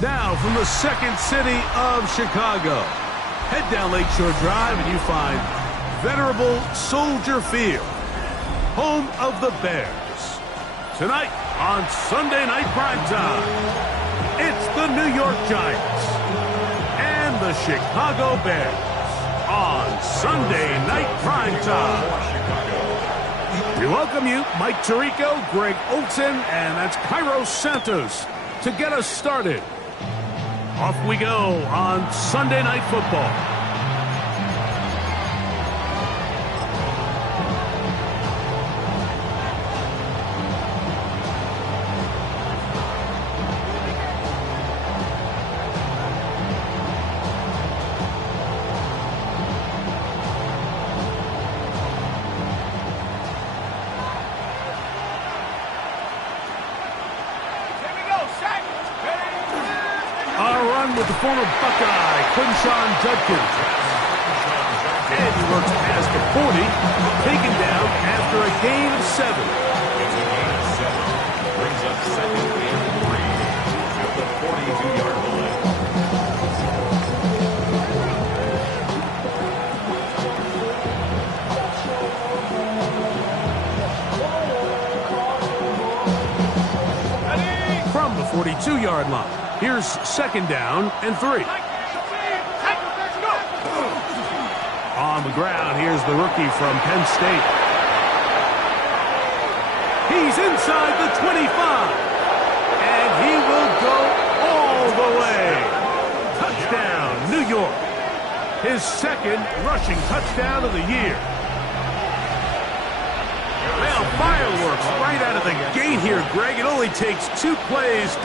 Now from the second city of Chicago, head down Lakeshore Drive and you find venerable Soldier Field, home of the Bears. Tonight on Sunday Night Primetime, it's the New York Giants and the Chicago Bears on Sunday Night Primetime. We welcome you, Mike Tirico, Greg Olson, and that's Cairo Santos to get us started. Off we go on Sunday Night Football. With the former Buckeye, Quinshawn Judkins. And he works past the 40, taken down after a gain of 7. It's a gain of 7. Brings up second and 3 at the 42-yard line. From the 42-yard line, Here's second down and 3. On the ground, here's the rookie from Penn State. He's inside the 25. And he will go all the way. Touchdown, New York. His second rushing touchdown of the year. Well, fireworks right out of the gate here, Greg. It only takes 2 plays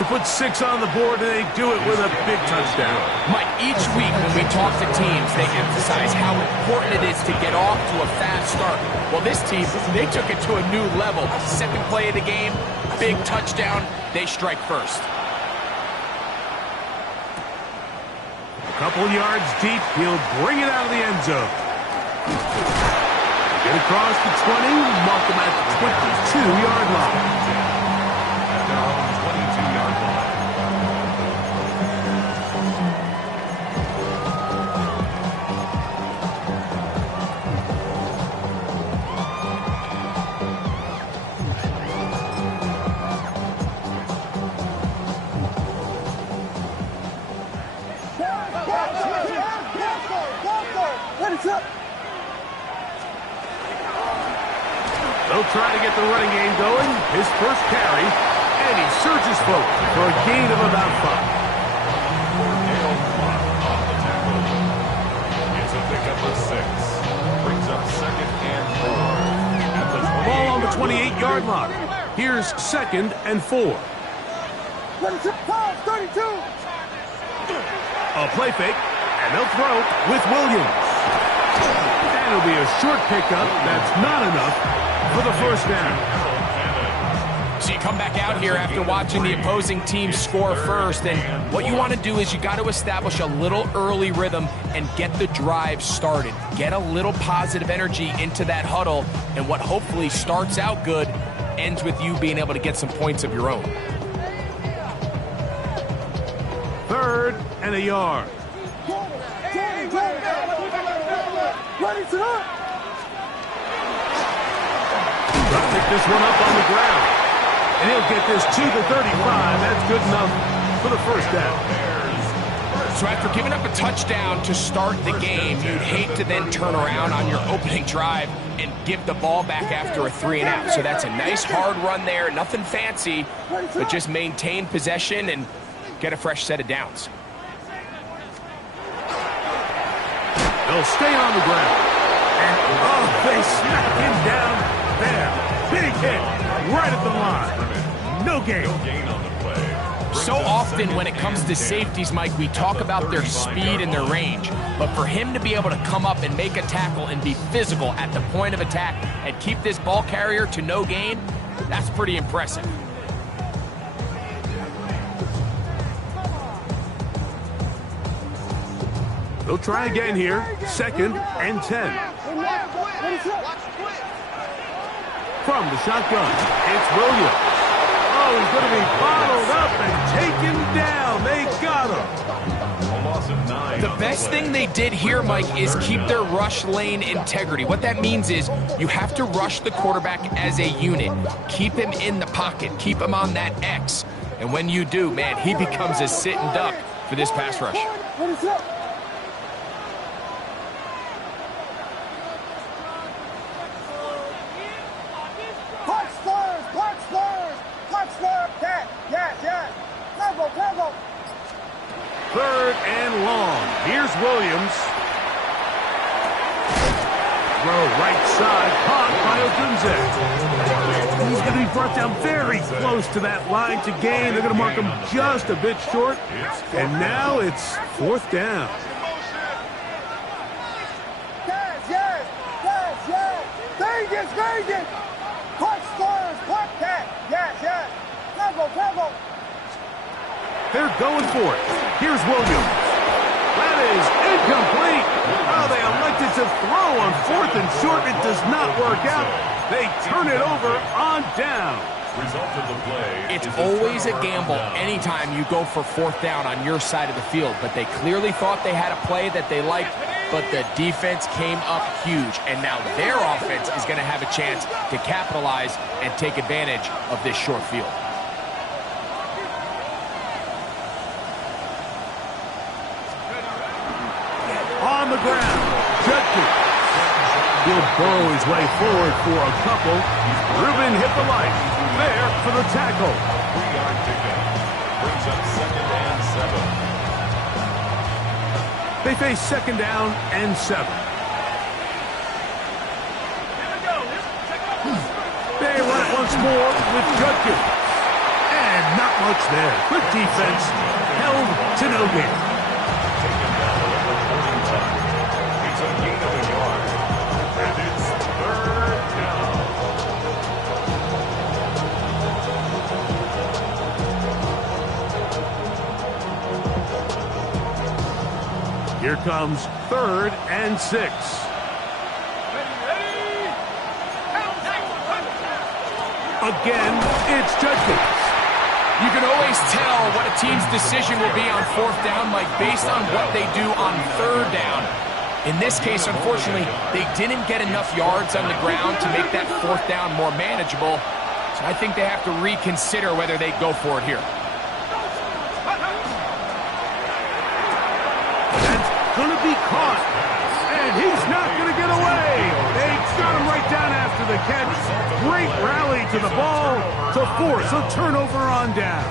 to put 6 on the board, and they do it with a big touchdown. Mike, each week when we talk to teams, they emphasize how important it is to get off to a fast start. Well, this team, they took it to a new level. Second play of the game, big touchdown, they strike first. A couple yards deep, he'll bring it out of the end zone. Get across the 20, mark him at the 22-yard line. At their own 22-yard line. They'll try to get the running game going. His first carry, and he surges forward for a gain of about 5. On the tackle. It's a pickup of 6. Brings up second and 4. At the 28. Ball on the 28-yard line. Here's second and 4. A play fake, and they'll throw with Williams. That'll be a short pickup. That's not enough for the first down. So you come back out here after watching the opposing team score first, and what you want to do is you got to establish a little early rhythm and get the drive started. Get a little positive energy into that huddle, and what hopefully starts out good ends with you being able to get some points of your own. 3rd and a yard. They'll pick this one up on the ground. And he'll get this to the 35. That's good enough for the first down. So after giving up a touchdown to start the game, you'd hate to then turn around on your opening drive and give the ball back after a 3-and-out. So that's a nice hard run there. Nothing fancy, but just maintain possession and get a fresh set of downs. They'll stay on the ground. And, oh, they smack him down there. Big hit right at the line. No gain. On the play. So often when it comes to safeties, Mike, we talk about their speed and their range. But for him to be able to come up and make a tackle and be physical at the point of attack and keep this ball carrier to no gain, that's pretty impressive. They'll try again here. 2nd and 10. From the shotgun, it's Williams. Oh, he's going to be bottled up and taken down. They got him. A loss of 9. The best thing they did here, Mike, is keep their rush lane integrity. What that means is you have to rush the quarterback as a unit. Keep him in the pocket. Keep him on that X. And when you do, man, he becomes a sit and duck for this pass rush. Third and long. Here's Williams. Throw right side, caught by Odunze. He's going to be brought down very close to that line to gain. They're going to mark him just a bit short. And now it's 4th down. Vegas! Punch stars, punch that! Yes! Go! They're going for it. Here's Williams. That is incomplete. Oh, they elected to throw on 4th and short. It does not work out. They turn it over on down. Result of the play. It's always a gamble anytime you go for 4th down on your side of the field, but they clearly thought they had a play that they liked, but the defense came up huge, and now their offense is going to have a chance to capitalize and take advantage of this short field. ground. Judkins. He'll burrow his way forward for a couple. Rubin hit the light. There for the tackle. 3-yard pickup. Brings up 2nd and 7. They face 2nd down and 7. They run it once more with Judkins. And not much there. Good defense. Held to no gain. Taken down at the 45. It's a gain of a yard. And it's 3rd down. Here comes 3rd and 6. Again, it's Judkins. You can always tell what a team's decision will be on 4th down, Mike, based on what they do on 3rd down. In this case, unfortunately, they didn't get enough yards on the ground to make that 4th down more manageable. So I think they have to reconsider whether they go for it here. That's going to be caught. And he's not going to get away. They got him right down after the catch. Great rally to the ball to force a turnover on down.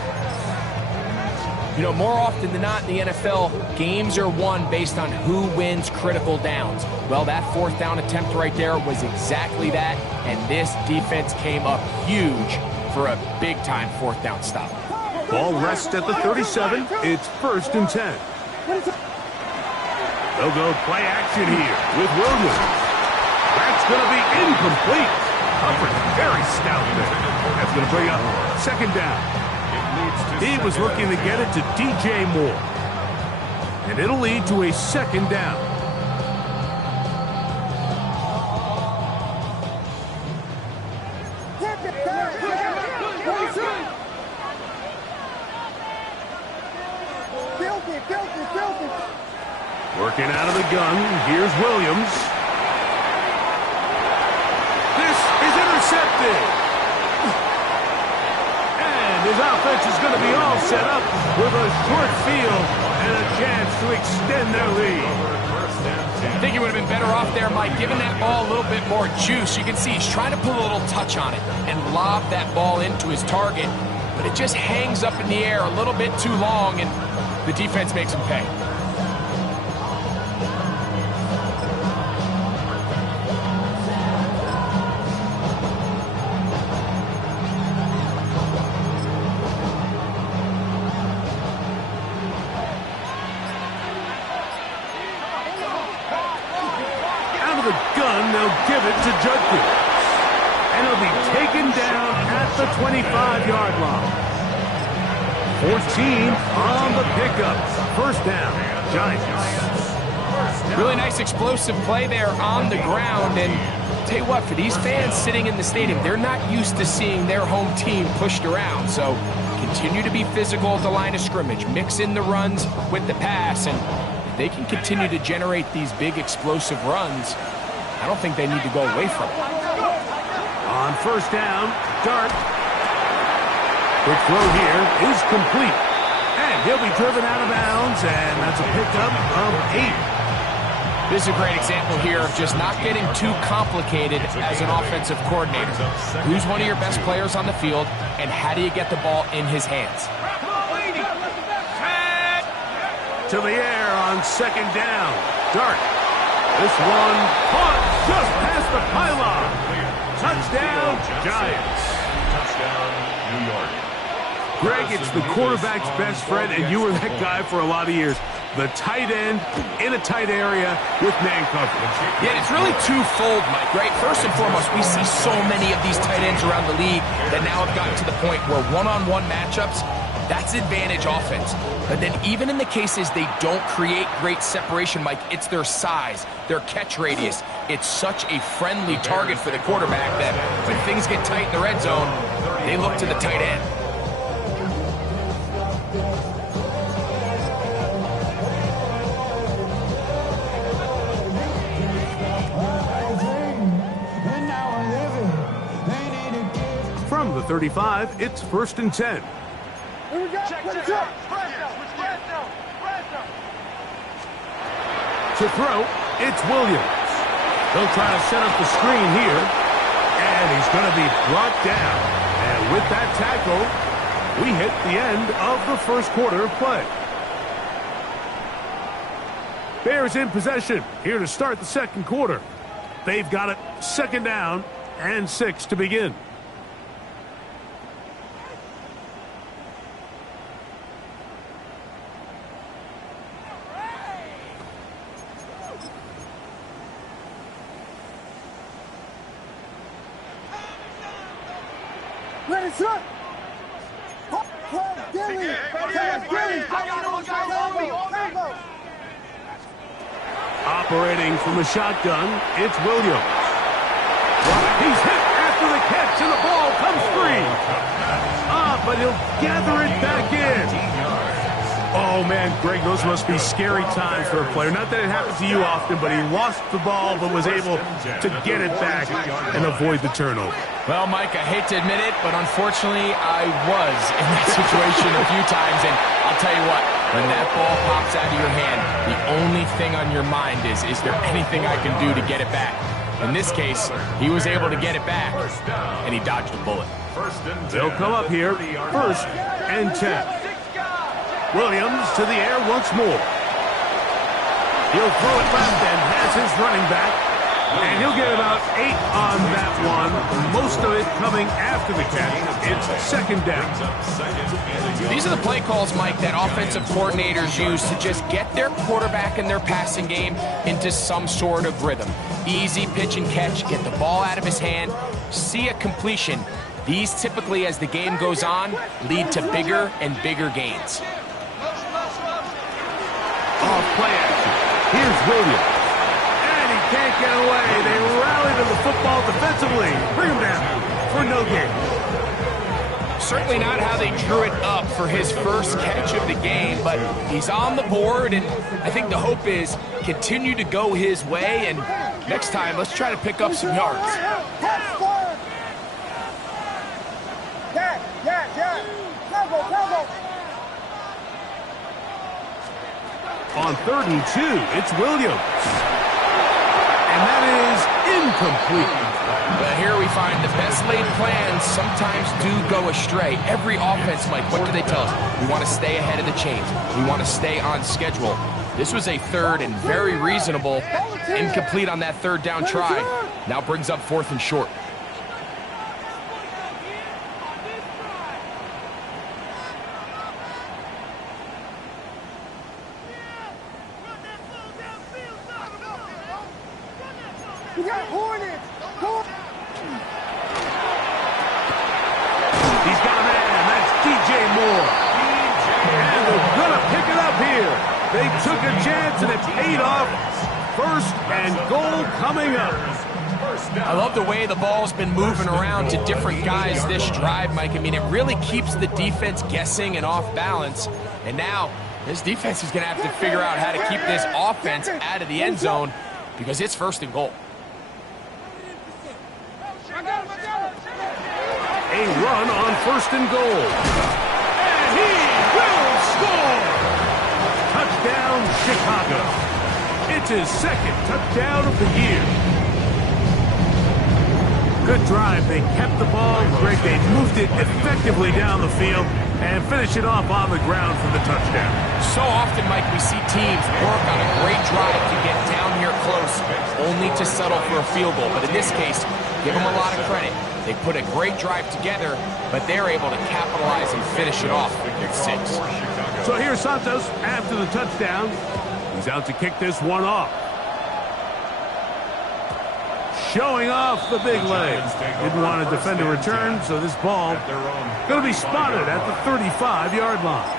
You know, more often than not in the NFL, games are won based on who wins critical downs. Well, that 4th down attempt right there was exactly that, and this defense came up huge for a big-time 4th down stop. Ball rests at the 37. It's 1st and 10. They'll go play action here with Williams. That's going to be incomplete. Coverage very stout there. That's going to bring up 2nd down. He was looking to get it to DJ Moore. And it'll lead to a 2nd down. Working out of the gun, here's Williams. This is intercepted. And his offense is going to be all set up with a short field and a chance to extend their lead. I think he would have been better off there, Mike, giving that ball a little bit more juice. You can see he's trying to put a little touch on it and lob that ball into his target, but it just hangs up in the air a little bit too long, and the defense makes him pay. They'll give it to Judkins. And he'll be taken down at the 25-yard line. 14 on the pickup. 1st down, Giants. Really nice explosive play there on the ground. And tell you what, for these fans sitting in the stadium, they're not used to seeing their home team pushed around. So continue to be physical at the line of scrimmage. Mix in the runs with the pass. And if they can continue to generate these big explosive runs, I don't think they need to go away from it. On 1st down, Dart. Quick throw here is complete. And he'll be driven out of bounds, and that's a pickup of 8. This is a great example here of just not getting too complicated as an offensive coordinator. Who's one of your best players on the field, and how do you get the ball in his hands? To the air on 2nd down, Dart. This one caught just past the pylon. Touchdown, Giants. Touchdown, New York. Greg, it's the quarterback's best friend, and you were that guy for a lot of years. The tight end in a tight area with man coverage. Yeah, it's really twofold, Mike, right? First and foremost, we see so many of these tight ends around the league that now have gotten to the point where one-on-one matchups, that's advantage offense. But then even in the cases they don't create great separation, Mike, it's their size, their catch radius. It's such a friendly target for the quarterback that when things get tight in the red zone, they look to the tight end. From the 35, it's 1st and 10. To throw, it's Williams. They'll try to set up the screen here. And he's going to be brought down. And with that tackle, we hit the end of the first quarter of play. Bears in possession here to start the second quarter. They've got it 2nd down and 6 to begin. Ready, set. Dilly. Operating from the shotgun, it's Williams. He's hit after the catch, and the ball comes free. But he'll gather it back in. Oh, man, Greg, those must be scary times for a player. Not that it happens to you often, but he lost the ball but was able to get it back and avoid the turnover. Well, Mike, I hate to admit it, but unfortunately, I was in that situation a few times, and I'll tell you what, when that ball pops out of your hand, the only thing on your mind is there anything I can do to get it back? In this case, he was able to get it back, and he dodged a bullet. They'll come up here, 1st and 10. Williams to the air once more. He'll throw it left and has his running back. And he'll get about 8 on that one. Most of it coming after the catch. It's 2nd down. These are the play calls, Mike, that offensive coordinators use to just get their quarterback and their passing game into some sort of rhythm. Easy pitch and catch, get the ball out of his hand, see a completion. These typically, as the game goes on, lead to bigger and bigger gains. Off play action. Here's Williams. And he can't get away. They rally to the football defensively. Bring him down for no gain. Certainly not how they drew it up for his first catch of the game, but he's on the board, and I think the hope is continue to go his way, and next time, let's try to pick up some yards. On 3rd and 2, it's Williams. And that is incomplete. But here we find the best laid plans sometimes do go astray. Every offense, Mike, what do they tell us? We want to stay ahead of the chains. We want to stay on schedule. This was a 3rd and very reasonable. Incomplete on that 3rd down try. Now brings up 4th and short. You got Hornets. He's got a man. That's DJ Moore. And they're going to pick it up here. They took a chance, and it paid off. 1st and goal coming up. I love the way the ball's been moving around to different guys this drive, Mike. I mean, it really keeps the defense guessing and off balance. And now, this defense is going to have to figure out how to keep this offense out of the end zone because it's 1st and goal. A run on 1st and goal. And he will score! Touchdown, Chicago. It's his 2nd touchdown of the year. Good drive. They kept the ball. Greg, they moved it effectively down the field and finish it off on the ground for the touchdown. So often, Mike, we see teams work on a great drive to get down here close, only to settle for a field goal. But in this case, give them a lot of credit. They put a great drive together, but they're able to capitalize and finish it off with 6. So here's Santos after the touchdown. He's out to kick this one off. Showing off the big leg. Didn't want to defend a return, so this ball going to be spotted at the 35-yard line.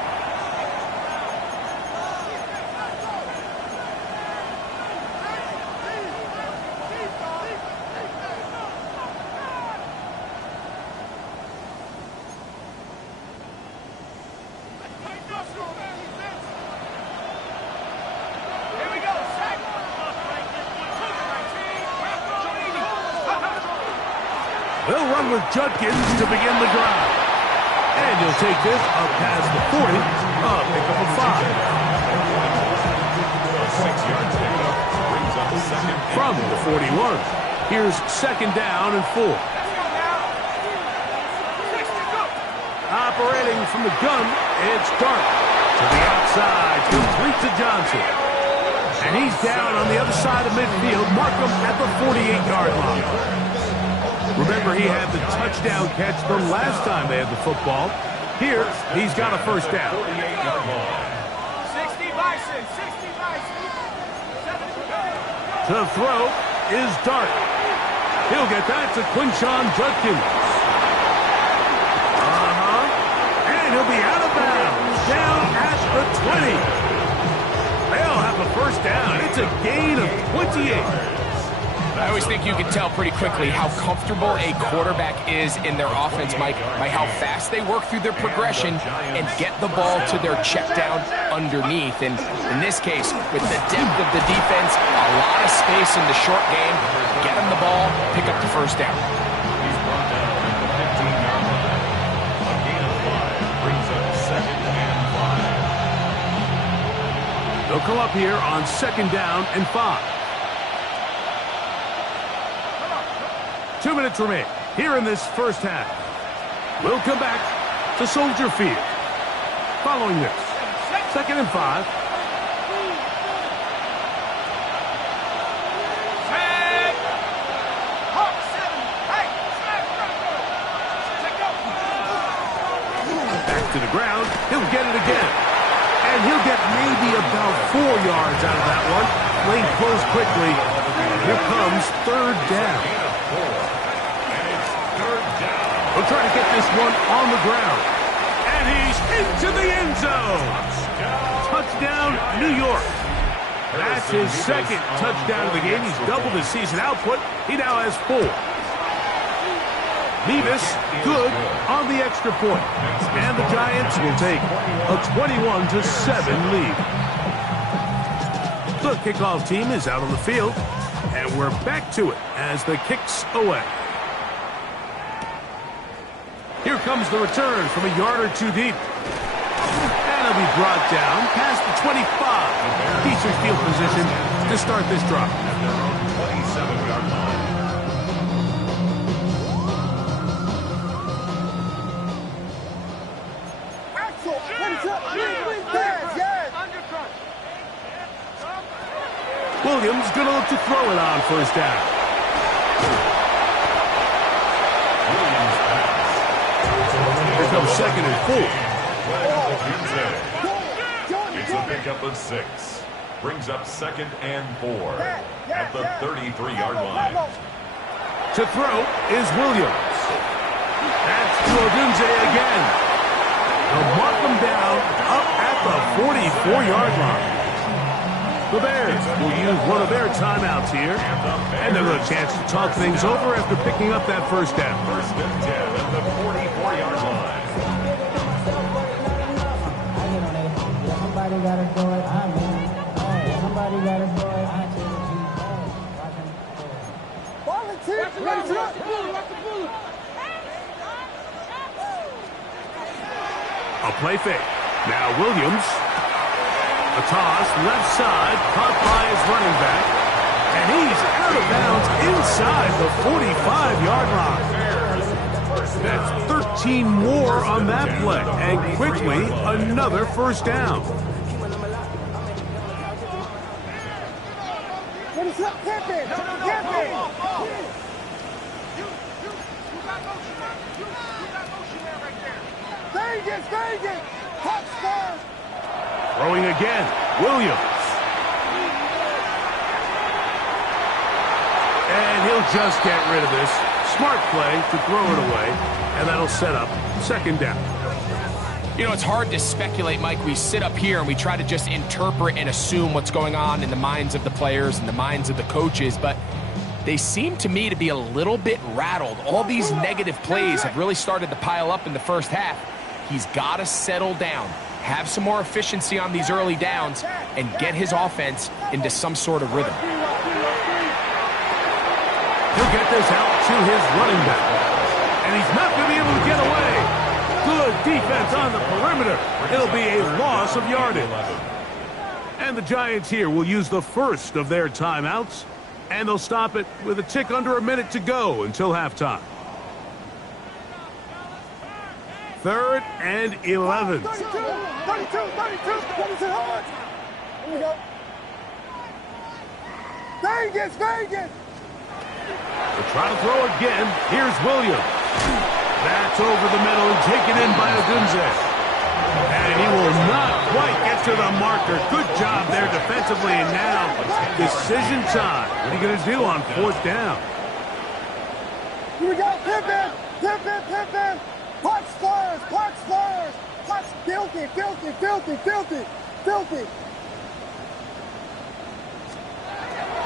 They'll run with Judkins to begin the drive. And he'll take this up past the 40. Pick up a 5. 6 yards. From the 41, here's second down and 4. Operating from the gun, it's Dart. To the outside, complete to Johnson. And he's down on the other side of midfield. Mark him at the 48-yard line. Remember, he had the touchdown catch the last time they had the football. Here, he's got a first down. 60 Bison, 60 Bison. To throw is Dart. He'll get that to Quinshon Judkins. And he'll be out of bounds, down at the 20. They'll have a first down. It's a gain of 28. I always think you can tell pretty quickly how comfortable a quarterback is in their offense, Mike, by how fast they work through their progression and get the ball to their check down underneath. And in this case, with the depth of the defense, a lot of space in the short game, get them the ball, pick up the first down. He's brought down at the 15-yard line. A gain of 5 brings up second and 5. They'll come up here on second down and 5. 2 minutes remain here in this first half. We'll come back to Soldier Field. Following this, second and 5. Back to the ground. He'll get it again. And he'll get maybe about 4 yards out of that one. Lane closed quickly. Here comes third down. We'll try to get this one on the ground. And he's into the end zone. Touchdown, New York. That's his second touchdown of the game. He's doubled his season output. He now has 4. Nevis, good on the extra point. And the Giants will take a 21-7 lead. The kickoff team is out on the field. And we're back to it as the kick's away. Here comes the return from a yard or 2 deep. And he'll be brought down past the 25. Decent field position to start this drive. At their own 27-yard line. Axel, finish up. Pass, yes. Williams going to look to throw it on first down. Here comes second and 4. It's a pickup of 6. Brings up second and 4 at the 33-yard line. To throw is Williams. That's to Odunze again. They'll mark them down up at the 44-yard line. The Bears will use one of their timeouts here. And they'll have a chance to talk things over after picking up that first down. First and 10 at the 44-yard line. Somebody gotta do it. Somebody gotta do it. Volunteer, finish up. A play fake. Now Williams. A toss, left side, caught by his running back. And he's out of bounds inside the 45-yard line. That's 13 more on that play. And quickly, another first down. Finish up, Pippin. Vegas. Touchdown. Throwing again, Williams. And he'll just get rid of this. Smart play to throw it away, and that'll set up second down. You know, it's hard to speculate, Mike. We sit up here and we try to just interpret and assume what's going on in the minds of the players and the minds of the coaches, but they seem to me to be a little bit rattled. All these negative plays have really started to pile up in the first half. He's got to settle down, have some more efficiency on these early downs, and get his offense into some sort of rhythm. He'll get this out to his running back. And he's not going to be able to get away. Good defense on the perimeter. It'll be a loss of yardage. And the Giants here will use the first of their timeouts, and they'll stop it with a tick under a minute to go until halftime. 3rd and 11. 32, 32, 32. Here we go. Vegas, Vegas. They'll try to throw again. Here's Williams. That's over the middle and taken in by Odunze. And he will not quite get to the marker. Good job there defensively. And now, decision time. What are you going to do on 4th down? Here we go. Pippin, Pippin, Pippin. Punch Spurs, punch Spurs. Punch filthy, filthy, filthy, filthy, filthy.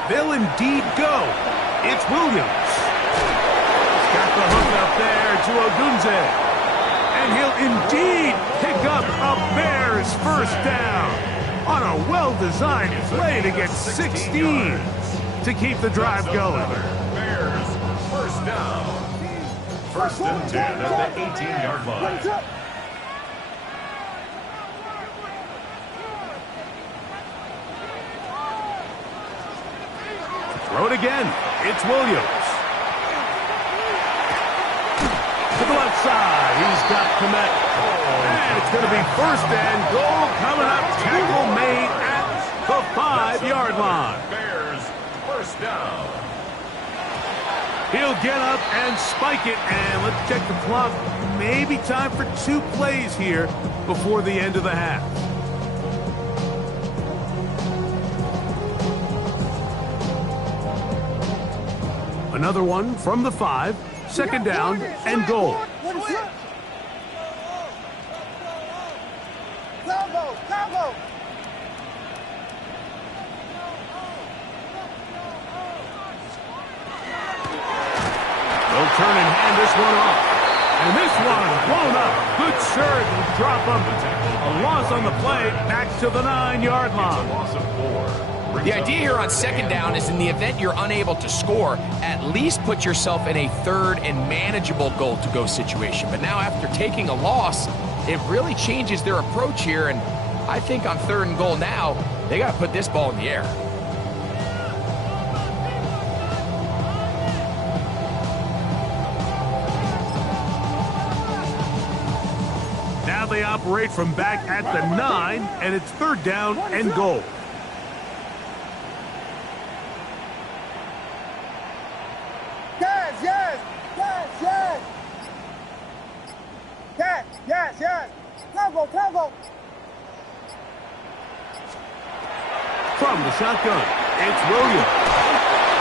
They'll indeed go. It's Williams. He's got the hook up there to Odunze. And he'll indeed pick up a Bears first down on a well-designed play to get 16 to keep the drive going. Bears first down. 1st and 10 at the 18-yard line. Throw it again. It's Williams. To the left side. He's got Komet. And it's going to be 1st and goal coming up. Tackle made at the 5-yard line. Bears first down. He'll get up and spike it. And let's check the clock. Maybe time for 2 plays here before the end of the half. Another one from the 5. 2nd down and goal. Combo. They'll turn and hand this one off. And this one blown up. Good surge will drop him. A loss on the play. Back to the 9-yard line. Loss of 4. The idea here on 2nd down is in the event you're unable to score, at least put yourself in a 3rd and manageable goal-to-go situation. But now after taking a loss, it really changes their approach here. And I think on 3rd and goal now, they got to put this ball in the air. Now they operate from back at the 9, and it's 3rd down and goal. Yes. Combo. From the shotgun, it's Williams.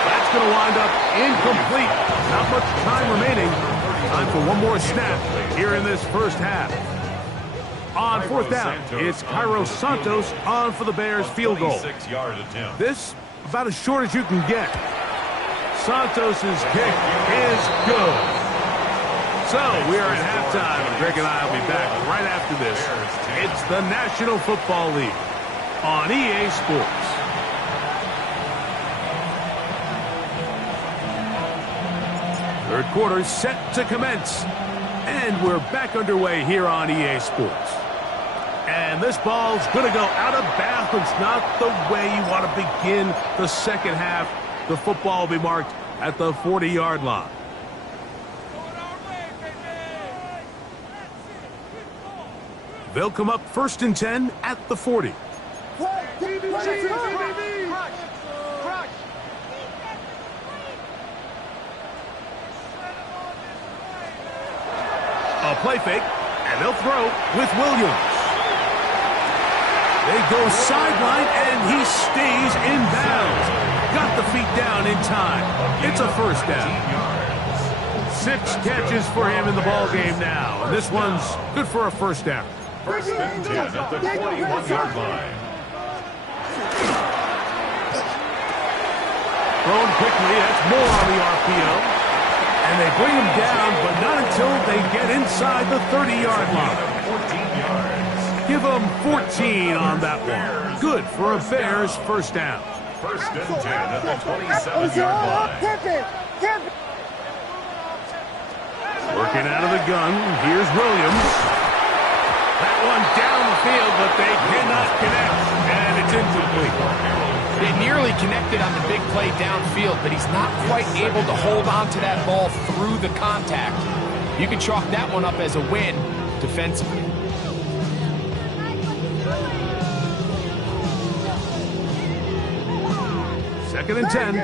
That's going to wind up incomplete. Not much time remaining. Time for one more snap here in this first half. On 4th down, it's Cairo Santos on for the Bears field goal. This about as short as you can get. Santos' kick is good. So we are at halftime, and Greg and I will be back right after this. It's the National Football League on EA Sports. Third quarter set to commence, and we're back underway here on EA Sports. And this ball's going to go out of bounds, not the way you want to begin the second half. The football will be marked at the 40-yard line. They'll come up 1st and 10 at the 40. A play fake, and they'll throw with Williams. They go sideline, and he stays in bounds. Got the feet down in time. It's a 1st down. 6 catches for him in the ball game now. And this one's good for a 1st down. 1st and 10 at the 41-yard line. Thrown quickly, that's more on the RPO. And they bring him down, but not until they get inside the 30-yard line. 14 yards. Give them 14 on that one. Good for a Bears 1st down. 1st and 10 at the 27-yard line. Working out of the gun, here's Williams. That one down the field, but they cannot connect, and it's incomplete. connected on the big play downfield, but he's not quite able to hold on to that ball through the contact. You can chalk that one up as a win defensively. Second and 10.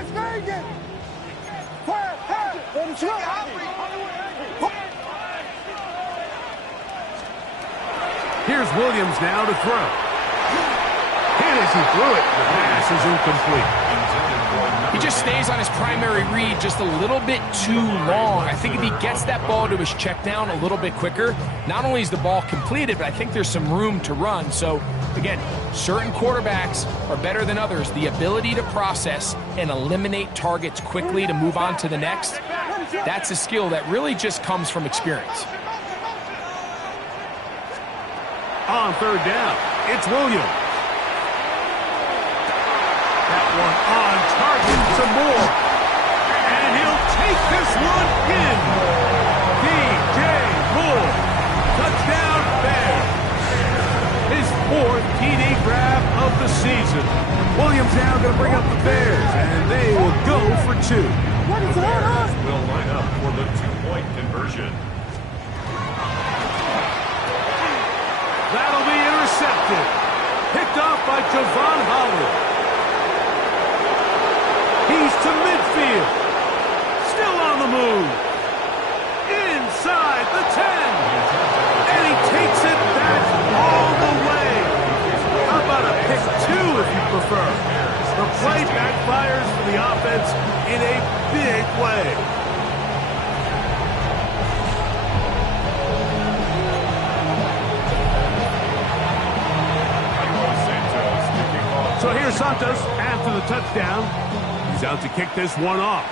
Here's Williams now to throw. Hit as he threw it. The pass is incomplete. He just stays on his primary read just a little bit too long. I think if he gets that ball to his check down a little bit quicker, not only is the ball completed, but I think there's some room to run. So, again, certain quarterbacks are better than others. The ability to process and eliminate targets quickly to move on to the next, that's a skill that really just comes from experience. On third down, it's Williams. That one on target, some more. And he'll take this one in. DJ Moore, touchdown Bears. His fourth TD grab of the season. Williams now going to bring up the Bears, and they will go for two. The Bears will line up for the two-point conversion. That'll be intercepted. Picked off by Javon Holland. He's to midfield. Still on the move. Inside the 10. And he takes it back all the way. How about a pick two if you prefer? The play backfires for the offense in a big way. So here's Santos after the touchdown. He's out to kick this one off.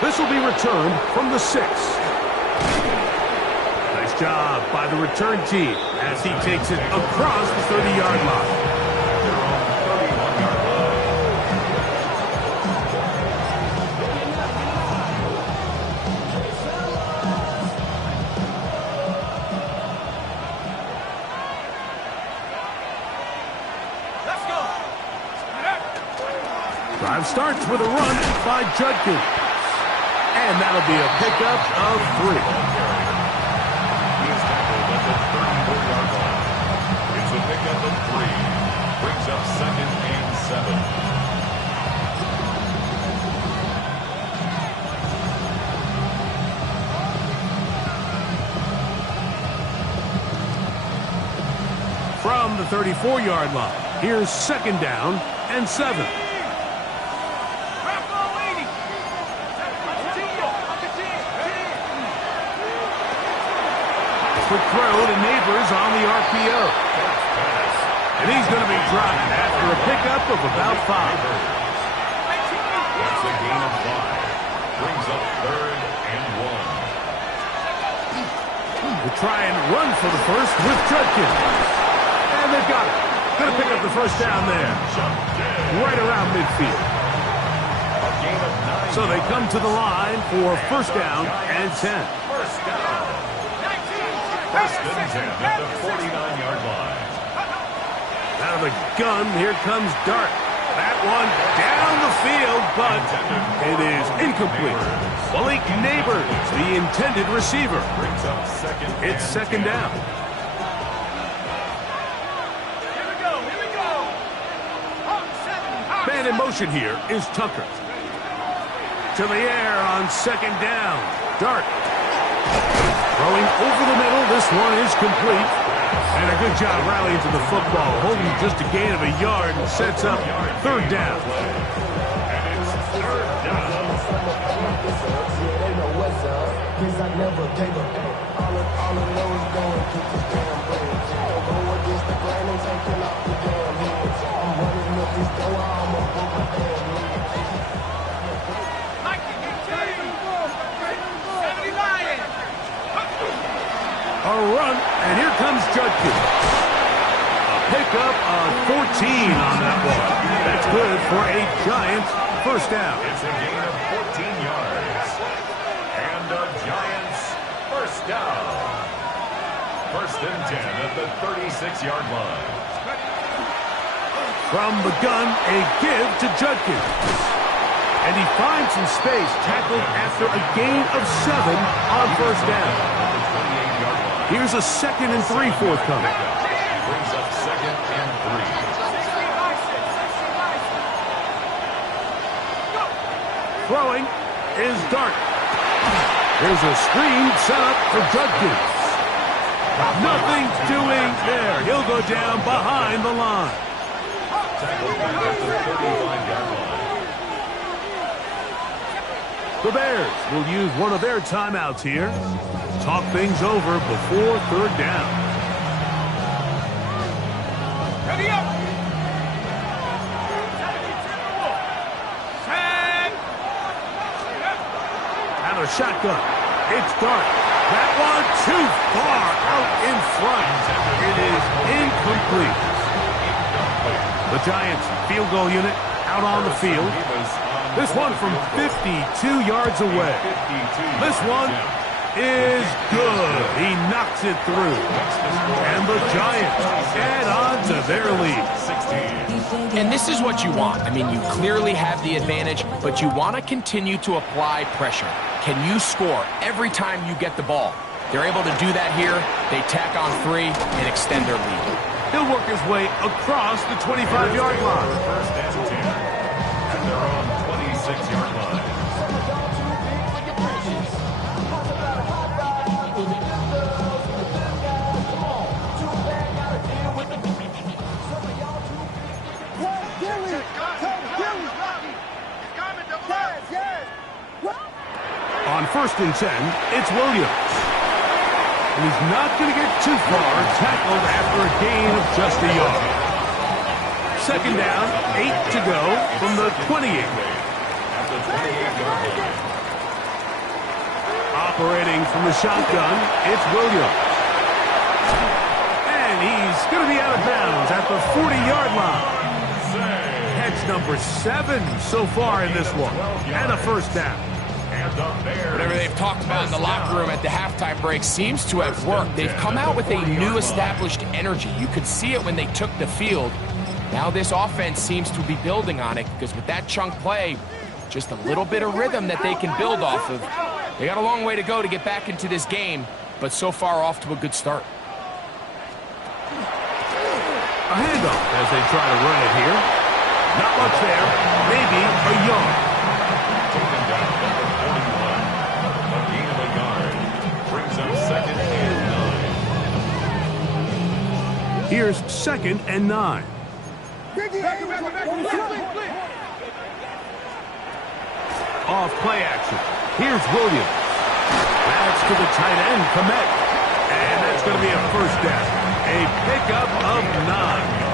This will be returned from the 6. Nice job by the return team as he takes it across the 30-yard line. Drive starts with a run by Judkins. And that'll be a pickup of 3. He is tackled at the 34-yard line. It's a pickup of 3. Brings up second and 7. From the 34-yard line, here's second down and 7. Quick throw to Neighbors on the RPO. And he's going to be dropped after a pickup of about 5. That's a gain of 5. Brings up third and 1. We'll try and run for the first with Judkins. And they've got it. Going to pick up the first down there. Right around midfield. So they come to the line for first down and 10. First down. First and 10 at the 49-yard line. Out of the gun, here comes Dart. That one down the field, but it is incomplete. Malik Neighbors, the intended receiver. Brings up second. It's second down. Here we go. Man in motion here is Tucker. To the air on second down. Dart. Throwing over the middle, this one is complete. And a good job rallying to the football, holding just a gain of a yard and sets up third down. And it's third down. A run, and here comes Judkins. A pickup of 14 on that one. That's good for a Giants first down. It's a gain of 14 yards. And the Giants first down. First and 10 at the 36-yard line. From the gun, a give to Judkins. And he finds some space, tackled after a gain of 7 on first down. Here's a 2nd and 3 forthcoming. Brings up 2nd and 3. Throwing is Dart. There's a screen set up for Judkins. Nothing doing there. He'll go down behind the line. Tackled at the 35-yard line. The Bears will use one of their timeouts here. Talk things over before 3rd down. Ready up! And a shotgun. It's Dart. That one too far out in front. It is incomplete. The Giants field goal unit out on the field. This one from 52 yards away. This one is good. He knocks it through. And the Giants add on to their lead. And this is what you want. I mean, you clearly have the advantage, but you want to continue to apply pressure. Can you score every time you get the ball? They're able to do that here. They tack on 3 and extend their lead. He'll work his way across the 25-yard line. First and 10. At their own 26-yard line. On 1st and 10, it's Williams. And he's not going to get too far, tackled after a gain of just a yard. 2nd down, 8 to go from the 28. At the 28-yard line. Operating from the shotgun, it's Williams. And he's going to be out of bounds at the 40-yard line. Catch number 7 so far in this one. And a first down. Whatever they've talked about in the locker room at the halftime break seems to have worked. They've come out with a new established energy. You could see it when they took the field. Now this offense seems to be building on it because with that chunk play, just a little bit of rhythm that they can build off of. They got a long way to go to get back into this game, but so far off to a good start. A handoff as they try to run it here. Not much there. Maybe a yard. Taken down number 41. A gain of a yard. Brings up 2nd and 9. Here's 2nd and 9. Off play action. Here's Williams. That's to the tight end, Komet. And that's going to be a first down. A pickup of 9 yards.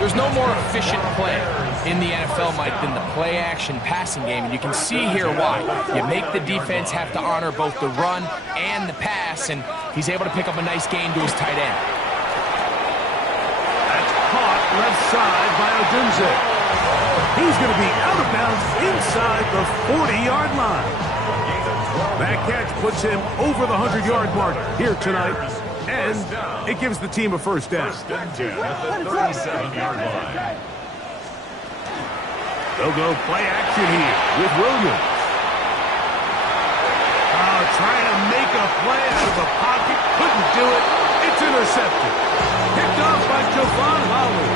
There's no more efficient play in the NFL, Mike, than the play-action passing game, and you can see here why. You make the defense have to honor both the run and the pass, and he's able to pick up a nice gain to his tight end. That's caught left side by Odunze. He's going to be out of bounds inside the 40-yard line. That catch puts him over the 100-yard mark here tonight. And it gives the team a first down. First and 10 at the 37-yard line. They'll go play action here with Williams. Trying to make a play out of the pocket. Couldn't do it. It's intercepted. Picked off by Javon Holland.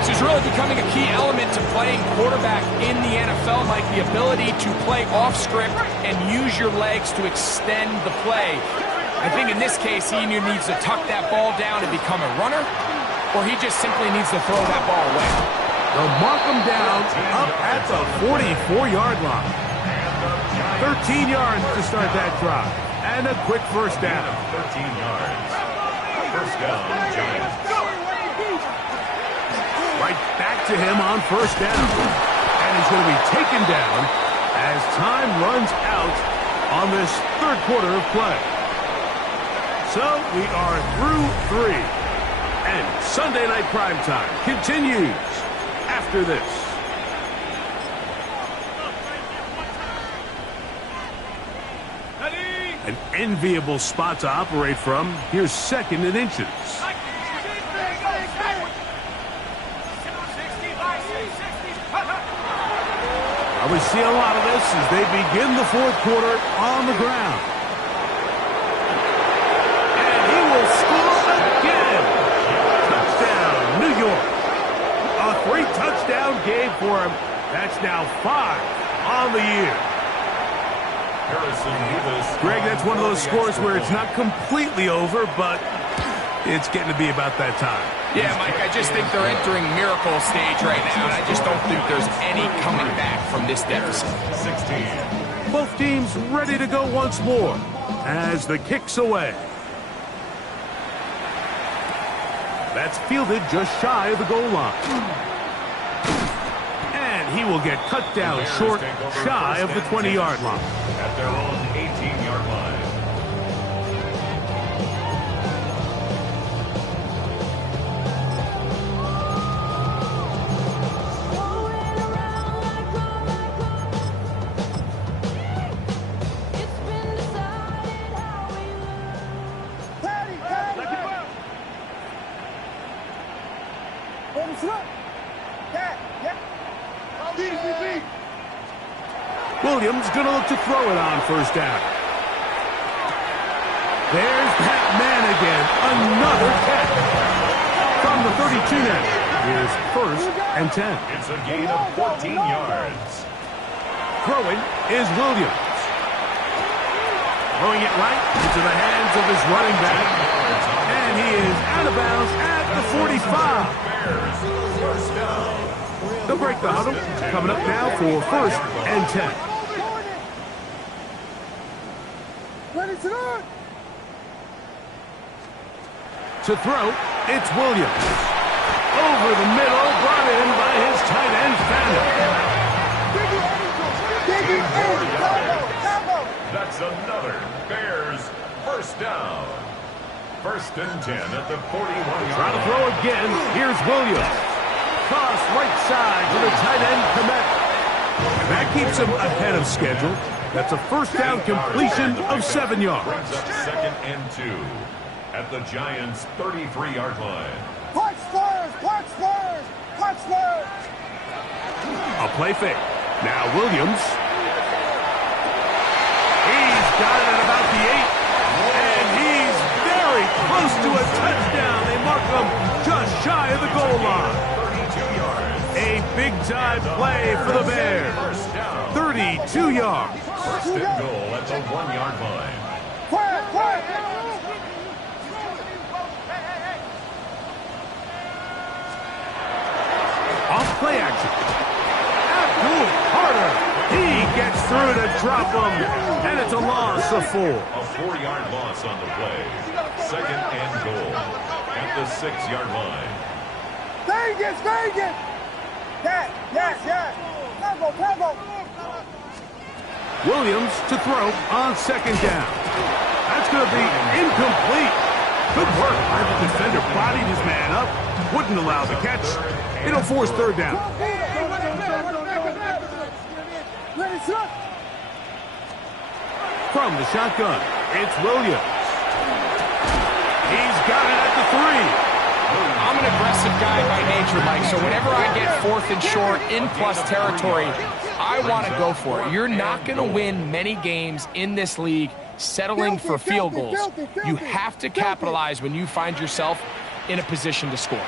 This is really becoming a key element to playing quarterback in the NFL, Mike, the ability to play off script and use your legs to extend the play. I think in this case, he either needs to tuck that ball down and become a runner, or he just simply needs to throw that ball away. They'll mark him down up at the 44-yard line. 13 yards to start that drive. And a quick first down. 13 yards. First down, Giants. Right back to him on first down. And he's going to be taken down as time runs out on this third quarter of play. So we are through 3. And Sunday Night Primetime continues after this. An enviable spot to operate from. Here's 2nd and inches. And we see a lot of this as they begin the fourth quarter on the ground. And he will score again. Touchdown, New York. A 3-touchdown game for him. That's now 5 on the year. Greg, that's one of those scores where it's not completely over, but it's getting to be about that time. Yeah, Mike, I just think they're entering miracle stage right now, and I just don't think there's any coming back from this deficit. 16. Both teams ready to go once more as the kick's away. That's fielded just shy of the goal line. And he will get cut down short, shy of the 20-yard line. At their own 18-yard line. Williams going to look to throw it on first down. There's that man again. Another catch. From the 32 now. Here's 1st and 10. It's a gain of 14 yards. Throwing is Williams. Throwing it right into the hands of his running back. And he is out of bounds at the 45. First down. They'll break the huddle. Coming up now for 1st and 10. To throw, it's Williams. Over the middle, brought in by his tight end, Fandler. That's another Bears first down. 1st and 10 at the 41-yard Try to throw again. Here's Williams. Cross right side to the tight end, Komet. That keeps him ahead of schedule. That's a first down completion of 7 yards. Brings up 2nd and 2 at the Giants' 33-yard line. Punch Spurs! Punch Spurs! Punch Spurs! A play fake. Now Williams. He's got it at about the 8. And he's very close to a touchdown. They mark him just shy of the goal line. 32 yards. A big-time play for the Bears. 32 yards. 1st and goal at the 1-yard line. Quiet! Quiet! Off play action. Abdul Carter. He gets through to drop him. And it's a loss of 4. A 4-yard loss on the play. 2nd and goal at the 6-yard line. Vegas! Vegas! Yes! Tempo! Williams to throw on 2nd down. That's going to be incomplete. Good work by the defender. Bodied his man up. Wouldn't allow the catch. It'll force 3rd down. From the shotgun, it's Williams. He's got it at the 3. I'm an aggressive guy by nature, Mike, so whenever I get 4th and short in plus territory, I want to go for it. You're not going to win many games in this league settling for field goals. You have to capitalize when you find yourself in a position to score.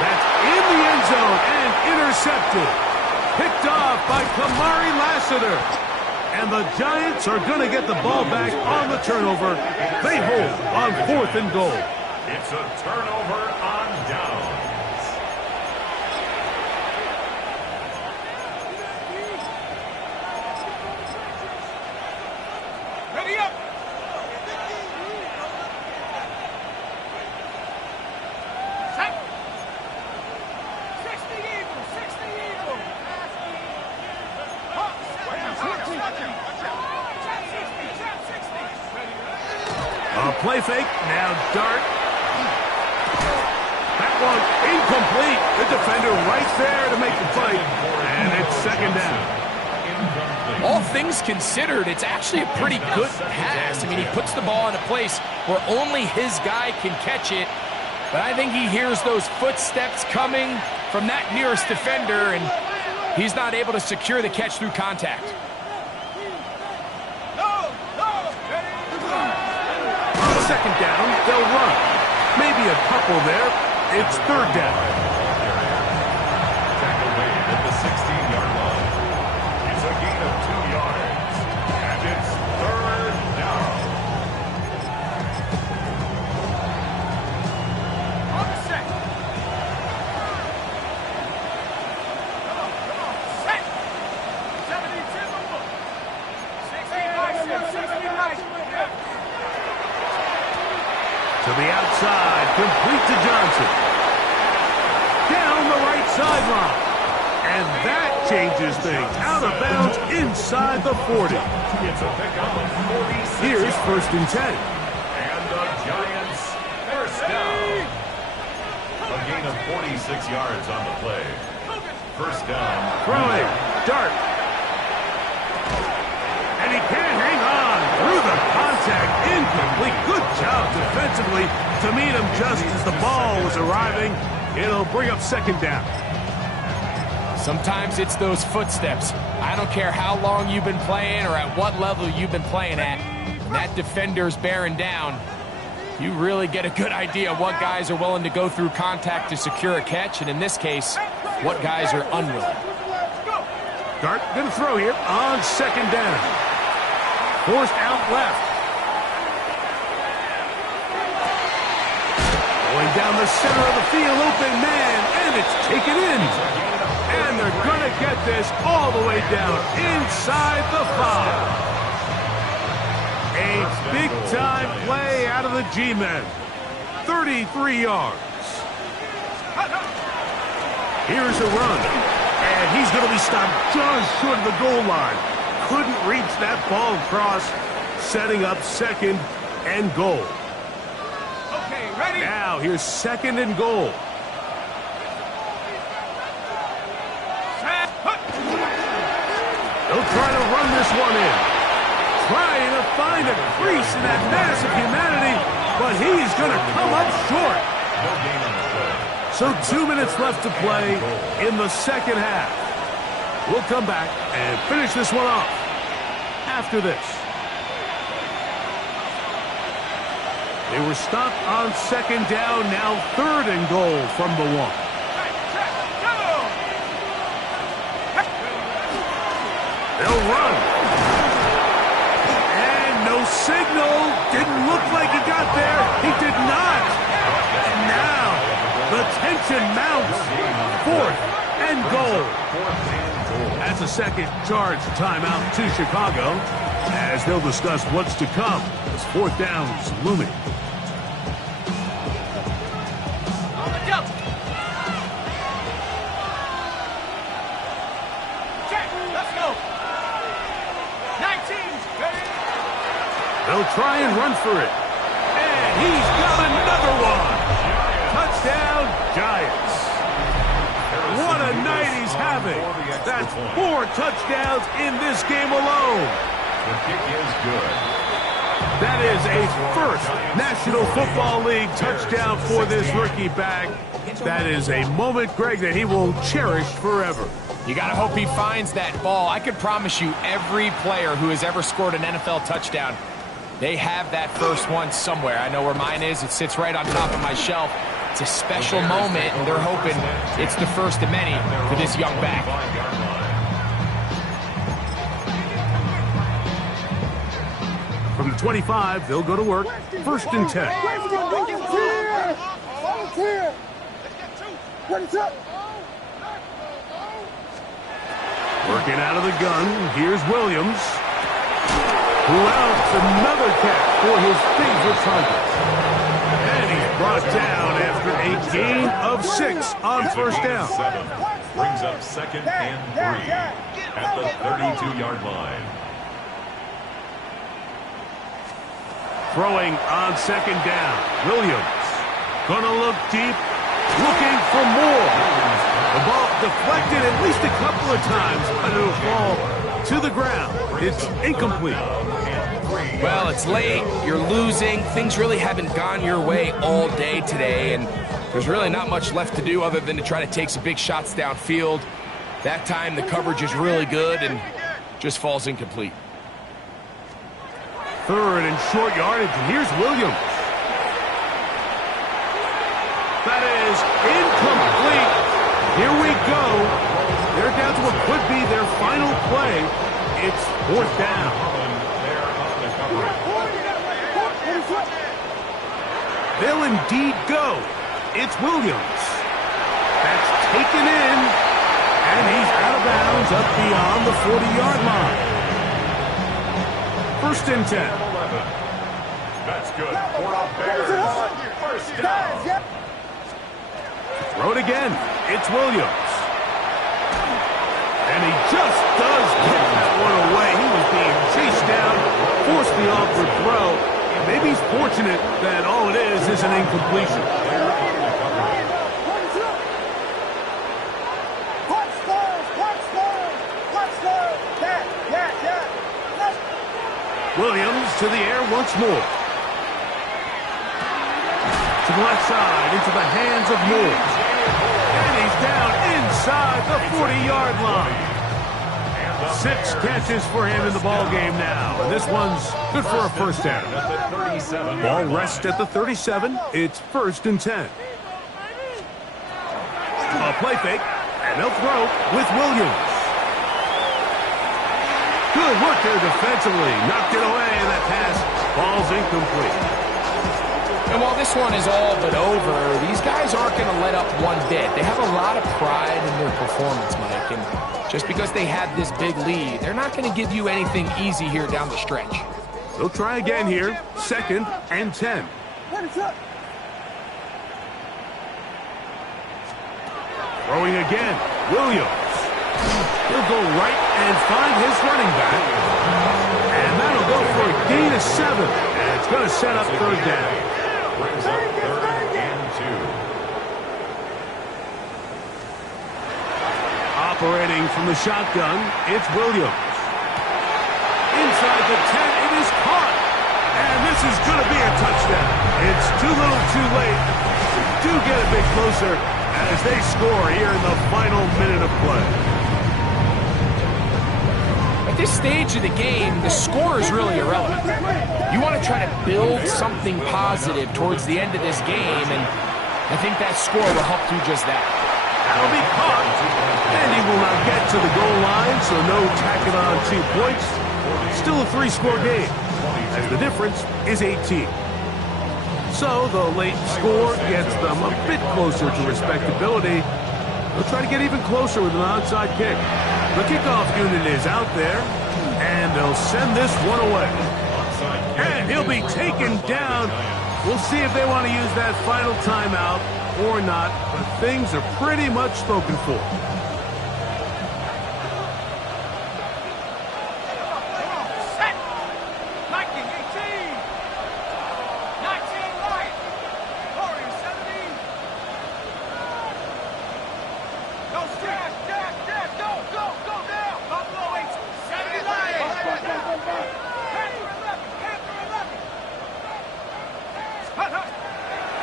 That's in the end zone and intercepted. Picked off by Kamari Lassiter. And the Giants are going to get the ball back on the turnover. They hold on 4th and goal. It's a turnover on downs. Ready up! A play fake, now dart. That one incomplete. The defender right there to make the fight. And it's 2nd down. All things considered, it's actually a pretty good pass. I mean, he puts the ball in a place where only his guy can catch it. But I think he hears those footsteps coming, from that nearest defender, and he's not able to secure the catch through contact. Second down, they'll run. Maybe a couple there. It's third down. Tackle made at the 16-yard line. It's a gain of 2 yards. And it's third down. On the set. Set. 72. 60 right. To the outside, complete to Johnson. Down the right sideline. And that changes things. Out of bounds inside the 40. It's a pickup of 46. Here's first and 10. And the Giants first down. A gain of 46 yards on the play. First down. Throwing. Dart. And he can't hang on through the contact. Incomplete. Good job defensively to meet him just as the ball was arriving. It'll bring up second down. Sometimes it's those footsteps. I don't care how long you've been playing or at what level you've been playing at. When that defender's bearing down, you really get a good idea of what guys are willing to go through contact to secure a catch, and in this case, what guys are unwilling. Dart gonna throw here on second down. Forced out left. Going down the center of the field, open man, and it's taken in. And they're going to get this all the way down inside the 5. A big-time play out of the G-men. 33 yards. Here's a run. And he's going to be stopped just short of the goal line. Couldn't reach that ball across, setting up second and goal. Okay, ready? Now, here's second and goal. They'll try to run this one in. Trying to find a crease in that mass of humanity, but he's going to come up short. No gain on the play. So 2 minutes left to play in the second half. We'll come back and finish this one off after this. They were stopped on second down, now third and goal from the 1. They'll run. And no signal. Didn't look like he got there. He did not. And now the tension mounts. Fourth and goal. That's a second charge timeout to Chicago as they'll discuss what's to come as fourth down's looming. On the jump. Check. Let's go. 19. Ready? They'll try and run for it. And he's got another one. Touchdown, Giants. What a night he's having. That's 4 touchdowns in this game alone. The kick is good. That is a first National Football League touchdown for this rookie back. That is a moment, Greg, that he will cherish forever. You got to hope he finds that ball. I can promise you every player who has ever scored an NFL touchdown, they have that first one somewhere. I know where mine is. It sits right on top of my shelf. It's a special moment, and they're hoping it's the first of many for this young back. From the 25, they'll go to work. First and 10. Volunteer! Volunteer! What's up? Working out of the gun, here's Williams. Who outs another catch for his favorite target. And he's brought down after a gain of 6 on first down. 7 brings up second and 3 at the 32-yard line. Throwing on second down. Williams gonna look deep, looking for more. The ball deflected at least a couple of times, but it'll fall to the ground. It's incomplete. Well, it's late. You're losing. Things really haven't gone your way all day today, and There's really not much left to do other than to try to take some big shots downfield. That time the coverage is really good and just falls incomplete. Third and short yardage, and here's Williams. That is incomplete. Here we go. They're down to what could be their final play. It's fourth down. They'll indeed go. It's Williams. That's taken in, and he's out of bounds up beyond the 40-yard line. First and 10. That's good for the Bears. First down. Throw it again. It's Williams. And he just does get that one away. He was being chased down, forced the awkward throw. Maybe he's fortunate that all it is an incompletion. Williams to the air once more. To the left side, into the hands of Moore. And he's down inside the 40-yard line. 6 catches for him in the ball game now. And this one's good for a first down. Ball rests at the 37. It's first and 10. A play fake, and they'll throw with Williams. Good work there defensively. Knocked it away, and that pass falls incomplete. And while this one is all but over, these guys aren't going to let up one bit. They have a lot of pride in their performance, Mike. And just because they had this big lead, they're not going to give you anything easy here down the stretch. They'll try again here. Second and 10. Throwing again. Williams. He'll go right and find his running back. And that'll go for a gain of 7. And it's going to set up third down. Brings up third and 2. Operating from the shotgun, it's Williams. Inside the 10, it is caught. And this is going to be a touchdown. It's too little too late. Do get a bit closer as they score here in the final minute of play. At this stage of the game, the score is really irrelevant. You want to try to build something positive towards the end of this game, and I think that score will help do just that. That'll be caught, and he will not get to the goal line, so no tacking on 2 points. Still a 3-score game, as the difference is 18. So the late score gets them a bit closer to respectability. They'll try to get even closer with an onside kick. The kickoff unit is out there, and they'll send this one away. And he'll be taken down. We'll see if they want to use that final timeout or not, but things are pretty much spoken for.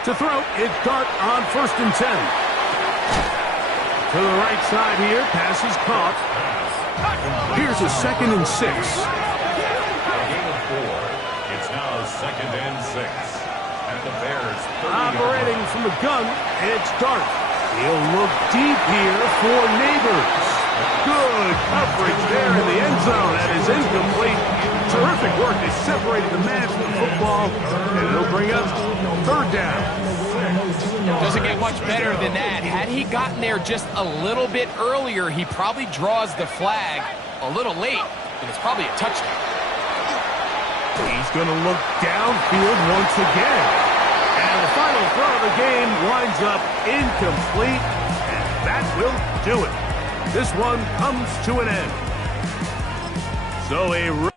To throw, it's Dart on first and 10. To the right side here, pass is caught. Here's a second and 6. A gain of 4. It's now second and 6. And the Bears operating from the gun, it's Dart. He'll look deep here for Neighbors. Good coverage there in the end zone. That is incomplete. Terrific work. They separated the man from the football, and it'll bring up third down. Doesn't get much better than that. Had he gotten there just a little bit earlier, he probably draws the flag a little late, and it's probably a touchdown. He's going to look downfield once again. And the final throw of the game winds up incomplete, and that will do it. This one comes to an end. So a